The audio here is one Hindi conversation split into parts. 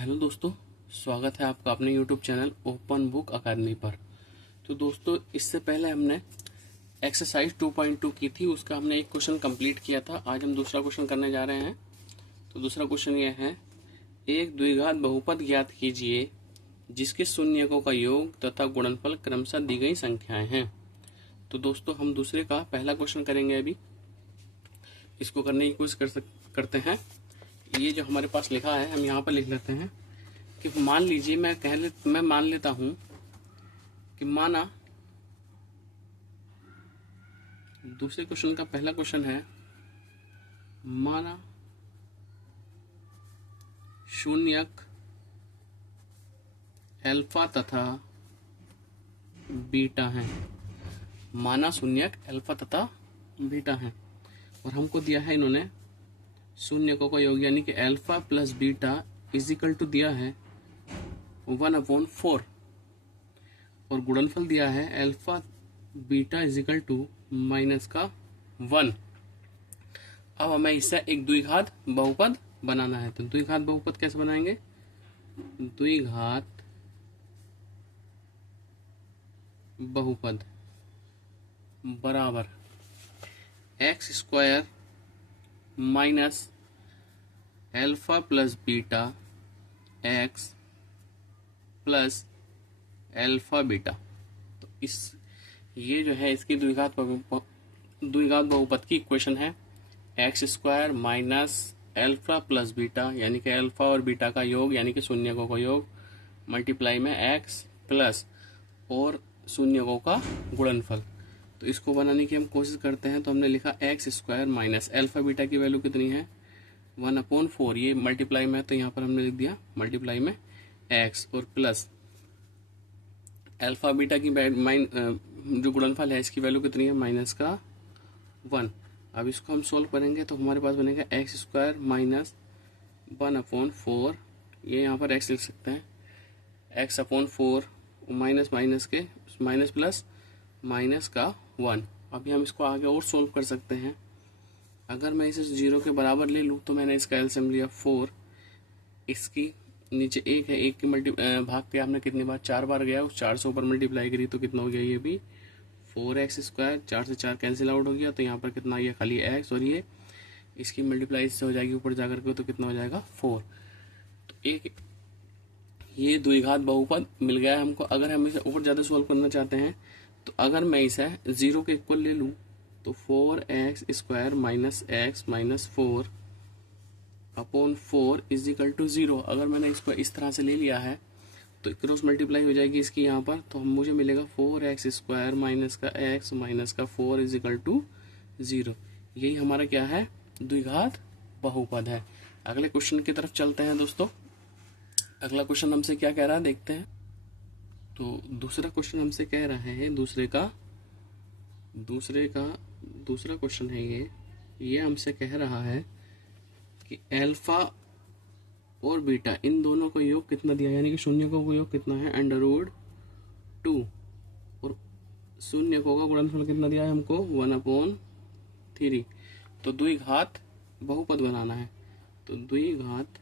हेलो दोस्तों, स्वागत है आपका अपने YouTube चैनल ओपन बुक अकादमी पर। तो दोस्तों, इससे पहले हमने एक्सरसाइज 2.2 की थी, उसका हमने एक क्वेश्चन कंप्लीट किया था। आज हम दूसरा क्वेश्चन करने जा रहे हैं। तो दूसरा क्वेश्चन ये है, एक द्विघात बहुपद ज्ञात कीजिए जिसके शून्यकों का योग तथा गुणनफल क्रमशः दी गई संख्याएं हैं। तो दोस्तों, हम दूसरे का पहला क्वेश्चन करेंगे। अभी इसको करने की कोशिश करते हैं। ये जो हमारे पास लिखा है, हम यहाँ पर लिख लेते हैं कि मान लीजिए मैं मान लेता हूं कि माना दूसरे क्वेश्चन का पहला क्वेश्चन है, माना शून्यक अल्फा तथा बीटा है। माना शून्यक अल्फा तथा बीटा है और हमको दिया है इन्होंने शून्यकों का योग, यानी कि alpha plus beta is equal to दिया है 1/4 और गुणनफल दिया है alpha beta is equal to -1। अब हमें इससे एक द्विघात बहुपद बनाना है। तो द्विघात बहुपद कैसे बनाएंगे? द्विघात बहुपद बराबर x² minus alpha plus beta x plus alpha beta. तो ये जो है इसकी द्विघात बहुपद की इक्वेशन है x² minus alpha plus beta, यानी कि अल्फा और बीटा का योग, यानी कि शून्यकों का योग, मल्टीप्लाई में x प्लस और शून्यकों का गुणनफल। तो इसको बनाने की हम कोशिश करते हैं। तो हमने लिखा x² माइनस अल्फा बीटा की वैल्यू कितनी है 1/4, ये मल्टीप्लाई में है तो यहाँ पर हमने लिख दिया मल्टीप्लाई में x और प्लस अल्फा बीटा की जो गुणनफल है इसकी वैल्यू कितनी है -1। अब इसको हम सोल्व करेंगे तो हमारे पास बनेगा x² माइनस 1/4, ये यहाँ पर x लिख सकते हैं, x/4 माइनस माइनस के माइनस प्लस माइनस का 1। अभी हम इसको आगे और सोल्व कर सकते हैं। अगर मैं इसे 0 के बराबर ले लूँ तो मैंने इसका एलसीएम लिया 4, इसकी नीचे 1 है, 1 के भाग के आपने कितनी बार 4 बार गया, उस 4 से ऊपर मल्टीप्लाई करी तो कितना हो गया, ये भी 4x², 4 से 4 कैंसिल आउट हो गया तो यहाँ पर कितना आ गया खाली x, और ये इसकी मल्टीप्लाई इससे हो जाएगी ऊपर जाकर के तो कितना हो जाएगा 4। तो एक ये द्विघात बहुपद मिल गया है हमको। अगर हम इसे और ज़्यादा सोल्व करना चाहते हैं तो अगर मैं इसे 0 के इक्वल ले लूँ तो 4x² minus x minus 4/4 is equal to 0। अगर मैंने इसको इस तरह से ले लिया है तो क्रॉस मल्टीप्लाई हो जाएगी इसकी यहाँ पर, तो मुझे मिलेगा 4x² माइनस का x माइनस का 4 इज इक्वल टू 0। यही हमारा क्या है, द्विघात बहुपद है। अगले क्वेश्चन की तरफ चलते हैं दोस्तों। अगला क्वेश्चन हमसे क्या कह रहा है देखते हैं। तो दूसरा क्वेश्चन हमसे कह रहा है, दूसरा क्वेश्चन है ये हमसे कह रहा है कि अल्फा और बीटा इन दोनों का योग कितना दिया, यानी कि शून्यकों का योग कितना है √2 और शून्यकों का गुणनफल कितना दिया है हमको 1/3। तो द्विघात बहुपद बनाना है। तो द्विघात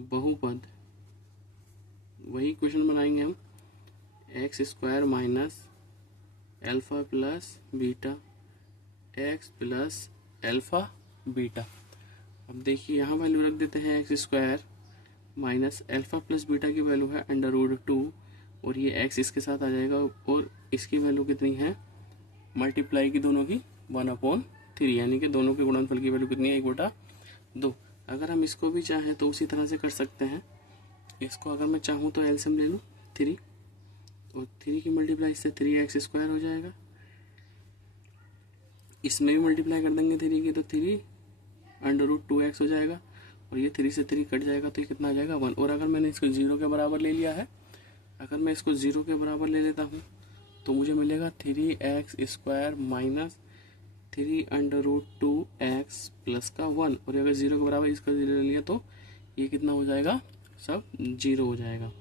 बहुपद वही क्वेश्चन बनाएंगे हम, x² minus alpha plus beta x plus alpha beta. अब देखिए यहाँ वैल्यू रख देते हैं, x² minus alpha plus beta की वैल्यू है √2 और ये x इसके साथ आ जाएगा और इसकी वैल्यू कितनी है मल्टीप्लाई की दोनों की 1/3, यानी कि दोनों के गुणनफल की वैल्यू कितनी है 1/2। अगर हम इसको भी चाहें तो उसी तरह से कर सकते हैं। इसको अगर मैं चाहूँ तो एलसीएम ले लूँ 3 और 3 की मल्टीप्लाई से 3x² हो जाएगा। इसमें भी मल्टीप्लाई कर देंगे 3 की तो 3/2x हो जाएगा और ये 3 से 3 कट जाएगा तो ये कितना आ जाएगा 1। और अगर मैंने इसको 0 के बराबर ले लिया है, अगर मैं इसको 0 के बराबर ले लेता हूँ तो मुझे मिलेगा 3x² माइनस 3/2x प्लस का 1, और अगर 0 के बराबर इसका 0 ले लिया तो ये कितना हो जाएगा, सब 0 हो जाएगा।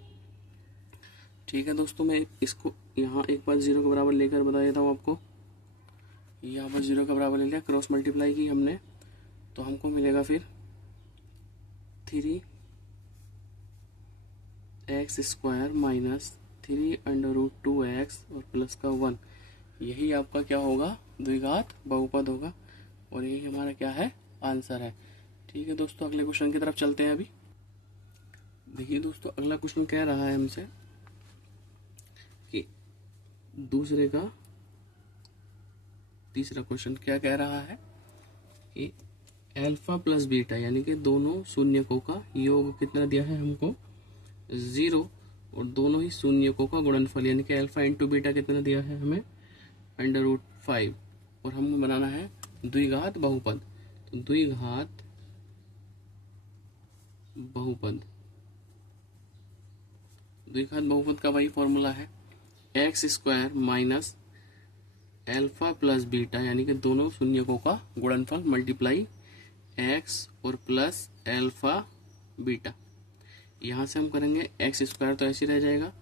ठीक है दोस्तों, मैं इसको यहाँ एक बार 0 के बराबर लेकर बता देता हूँ आपको। यहाँ पर 0 के बराबर ले लिया, क्रॉस मल्टीप्लाई की हमने, तो हमको मिलेगा फिर 3x² माइनस 3√2x और प्लस का 1, यही आपका क्या होगा, द्विघात बहुपद होगा और यही हमारा क्या है, आंसर है। ठीक है दोस्तों, अगले क्वेश्चन की तरफ चलते हैं। अभी देखिए दोस्तों, अगला क्वेश्चन कह रहा है हमसे कि दूसरे का तीसरा क्वेश्चन क्या कह रहा है कि अल्फा प्लस बीटा यानी कि दोनों शून्यकों का योग कितना दिया है हमको, 0, और दोनों ही शून्यकों का गुणनफल यानी कि अल्फा इंटू बीटा कितना दिया है हमें, √5, और हमें बनाना है द्विघात बहुपद। तो द्विघात बहुपद, द्विघात बहुपद का वही फॉर्मूला है x² minus alpha plus beta यानी कि दोनों शून्यकों का गुणनफल मल्टीप्लाई x और प्लस अल्फा बीटा। यहाँ से हम करेंगे x² तो ऐसे रह जाएगा,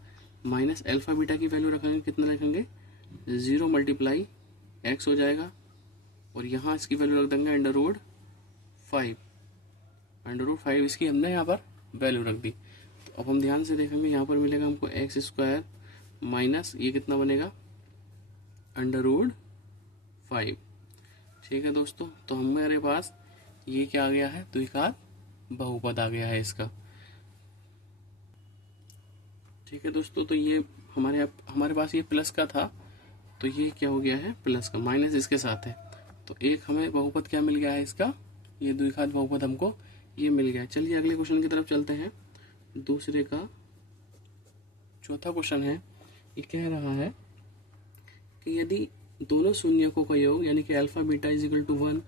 माइनस अल्फा बीटा की वैल्यू रखेंगे, कितना रखेंगे, 0 मल्टीप्लाई x हो जाएगा, और यहाँ इसकी वैल्यू रख देंगे √5, √5 इसकी हमने यहाँ पर वैल्यू रख दी। तो अब हम ध्यान से देखेंगे, यहाँ पर मिलेगा हमको x² माइनस ये कितना बनेगा, √5। ठीक है दोस्तों, तो हमारे पास ये क्या आ गया है, द्विघात बहुपद आ गया है इसका। ठीक है दोस्तों, तो ये हमारे पास ये प्लस का था, तो ये क्या हो गया है, प्लस का, माइनस इसके साथ है, तो एक हमें बहुपद क्या मिल गया है इसका, ये द्विघात बहुपद हमको ये मिल गया है। चलिए अगले क्वेश्चन की तरफ चलते हैं। दूसरे का चौथा क्वेश्चन है, ये कह रहा है कि यदि दोनों शून्यकों का योग यानी कि alpha beta is equal to 1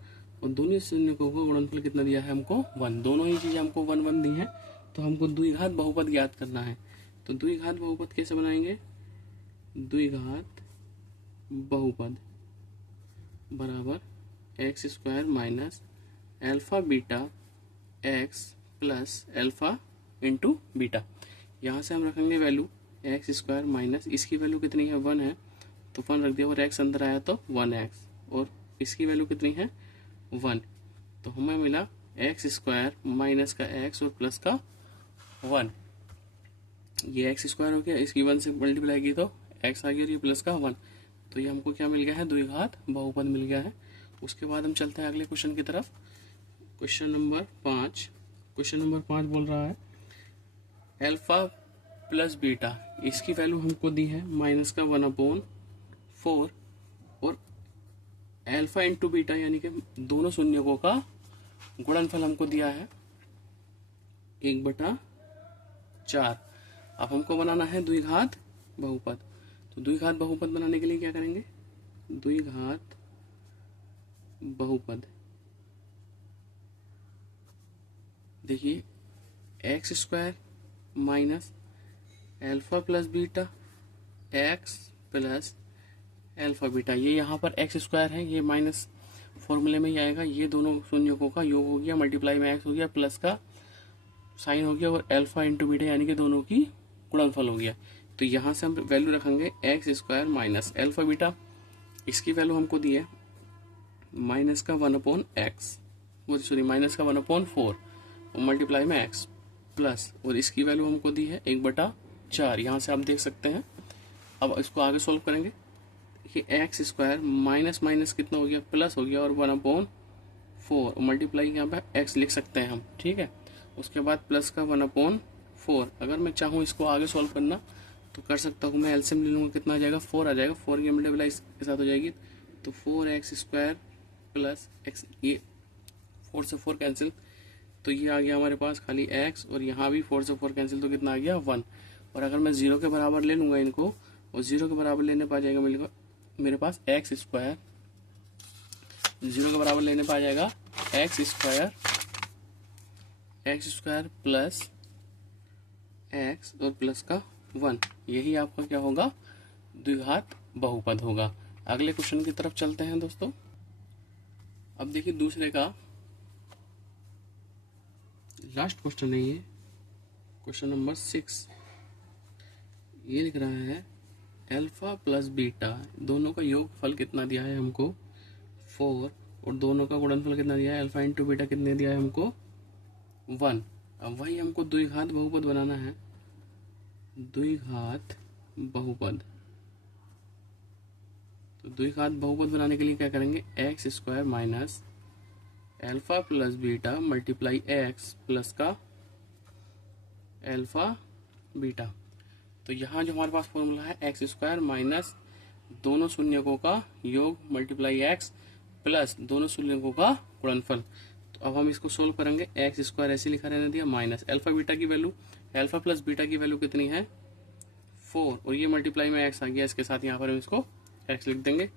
और दोनों शून्यकों का गुणनफल कितना दिया है हमको, 1, दोनों ही चीजें हमको 1 1 दी हैं, तो हमको द्विघात बहुपद ज्ञात करना है। तो द्विघात बहुपद कैसे बनाएंगे, द्विघात बहुपद बराबर x² minus alpha beta x plus alpha into beta. यहाँ से हम रखेंगे वैल्यू x² माइनस इसकी वैल्यू कितनी है, 1 है, तो 1 रख दिया, और x अंदर आया तो 1x, और इसकी वैल्यू कितनी है, 1, तो हमें मिला x² माइनस का x और प्लस का 1। ये x² हो गया, इसकी 1 से मल्टीप्लाई की तो x आ गया, और ये प्लस का 1, तो ये हमको क्या मिल गया है, द्विघात बहुपद मिल गया है। उसके बाद हम चलते हैं अगले क्वेश्चन की तरफ। क्वेश्चन नंबर 5 बोल रहा है अल्फा प्लस बीटा, इसकी वैल्यू हमको दी है माइनस का 1/4, और अल्फा इंटू बीटा यानी कि दोनों शून्यकों का गुणनफल हमको दिया है 1/4। अब हमको बनाना है द्विघात बहुपद। तो द्विघात बहुपद बनाने के लिए क्या करेंगे, द्विघात बहुपद, देखिए x² minus alpha plus beta x plus alpha beta, ये यहाँ पर x² है, ये माइनस फॉर्मूले में ही आएगा, ये दोनों शून्यकों का योग हो गया, मल्टीप्लाई में x हो गया, प्लस का साइन हो गया, और अल्फा इंटू बीटा यानी कि दोनों की गुणनफल हो गया। तो यहाँ से हम वैल्यू रखेंगे x² माइनस अल्फा बीटा, इसकी वैल्यू हमको दी है माइनस का 1/x, माइनस का 1/4, और मल्टीप्लाई में x प्लस, और इसकी वैल्यू हमको दी है 1/4। यहाँ से आप देख सकते हैं। अब इसको आगे सोल्व करेंगे कि x² माइनस माइनस कितना हो गया, प्लस हो गया, और 1/4, और मल्टीप्लाई यहाँ पे x लिख सकते हैं हम, ठीक है। उसके बाद प्लस का 1/4, अगर मैं चाहूँ इसको आगे सोल्व करना तो कर सकता हूँ, मैं एलसीएम ले लूँगा, कितना आ जाएगा, 4 आ जाएगा, 4 की मल्टीप्लाई इसके साथ हो जाएगी, तो 4x² प्लस x, ये 4 से 4 कैंसिल, तो ये आ गया हमारे पास खाली x, और यहाँ भी 4 से 4 कैंसिल, तो कितना आ गया, 1। और अगर मैं 0 के बराबर ले लूँगा इनको, और 0 के बराबर लेने पा जाएगा मेरे पास x², 0 के बराबर लेने पा जाएगा x² प्लस x और प्लस का 1, यही आपका क्या होगा, द्विघात बहुपद होगा। अगले क्वेश्चन की तरफ चलते हैं दोस्तों। अब देखिए दूसरे का लास्ट क्वेश्चन है, ये क्वेश्चन नंबर 6, ये लिख रहा है अल्फा प्लस बीटा दोनों का योगफल कितना दिया है हमको, 4, और दोनों का गुणनफल कितना दिया है, अल्फा इंटू बीटा कितने दिया है हमको, 1। अब वही हमको द्विघात बहुपद बनाना है, द्विघात बहुपद। तो द्विघात बहुपद बनाने के लिए क्या करेंगे, x square minus alpha plus beta multiply x plus का एल्फा बीटा। तो यहाँ जो हमारे पास फॉर्मूला है एक्स स्क्वायर माइनस दोनों शून्यकों का योग मल्टीप्लाई एक्स प्लस दोनों शून्यकों का गुणनफल। तो अब हम इसको सोल्व करेंगे, एक्स स्क्वायर ऐसे लिखा रहने दिया माइनस एल्फा बीटा की वैल्यू, एल्फा प्लस बीटा की वैल्यू कितनी है 4, और ये मल्टीप्लाई में एक्स आ गया, इसके साथ यहाँ पर हम इसको एक्स लिख देंगे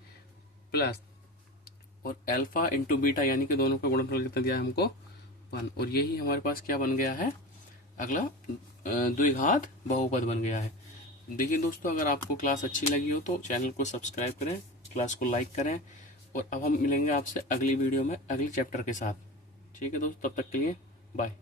प्लस, और एल्फा इंटू बीटा यानी कि दोनों का गुणनफल कितना दिया है हमको 1, और यही हमारे पास क्या बन गया है, अगला द्विघात बहुपद बन गया है। देखिए दोस्तों, अगर आपको क्लास अच्छी लगी हो तो चैनल को सब्सक्राइब करें, क्लास को लाइक करें, और अब हम मिलेंगे आपसे अगली वीडियो में अगले चैप्टर के साथ। ठीक है दोस्तों, तब तक के लिए बाय।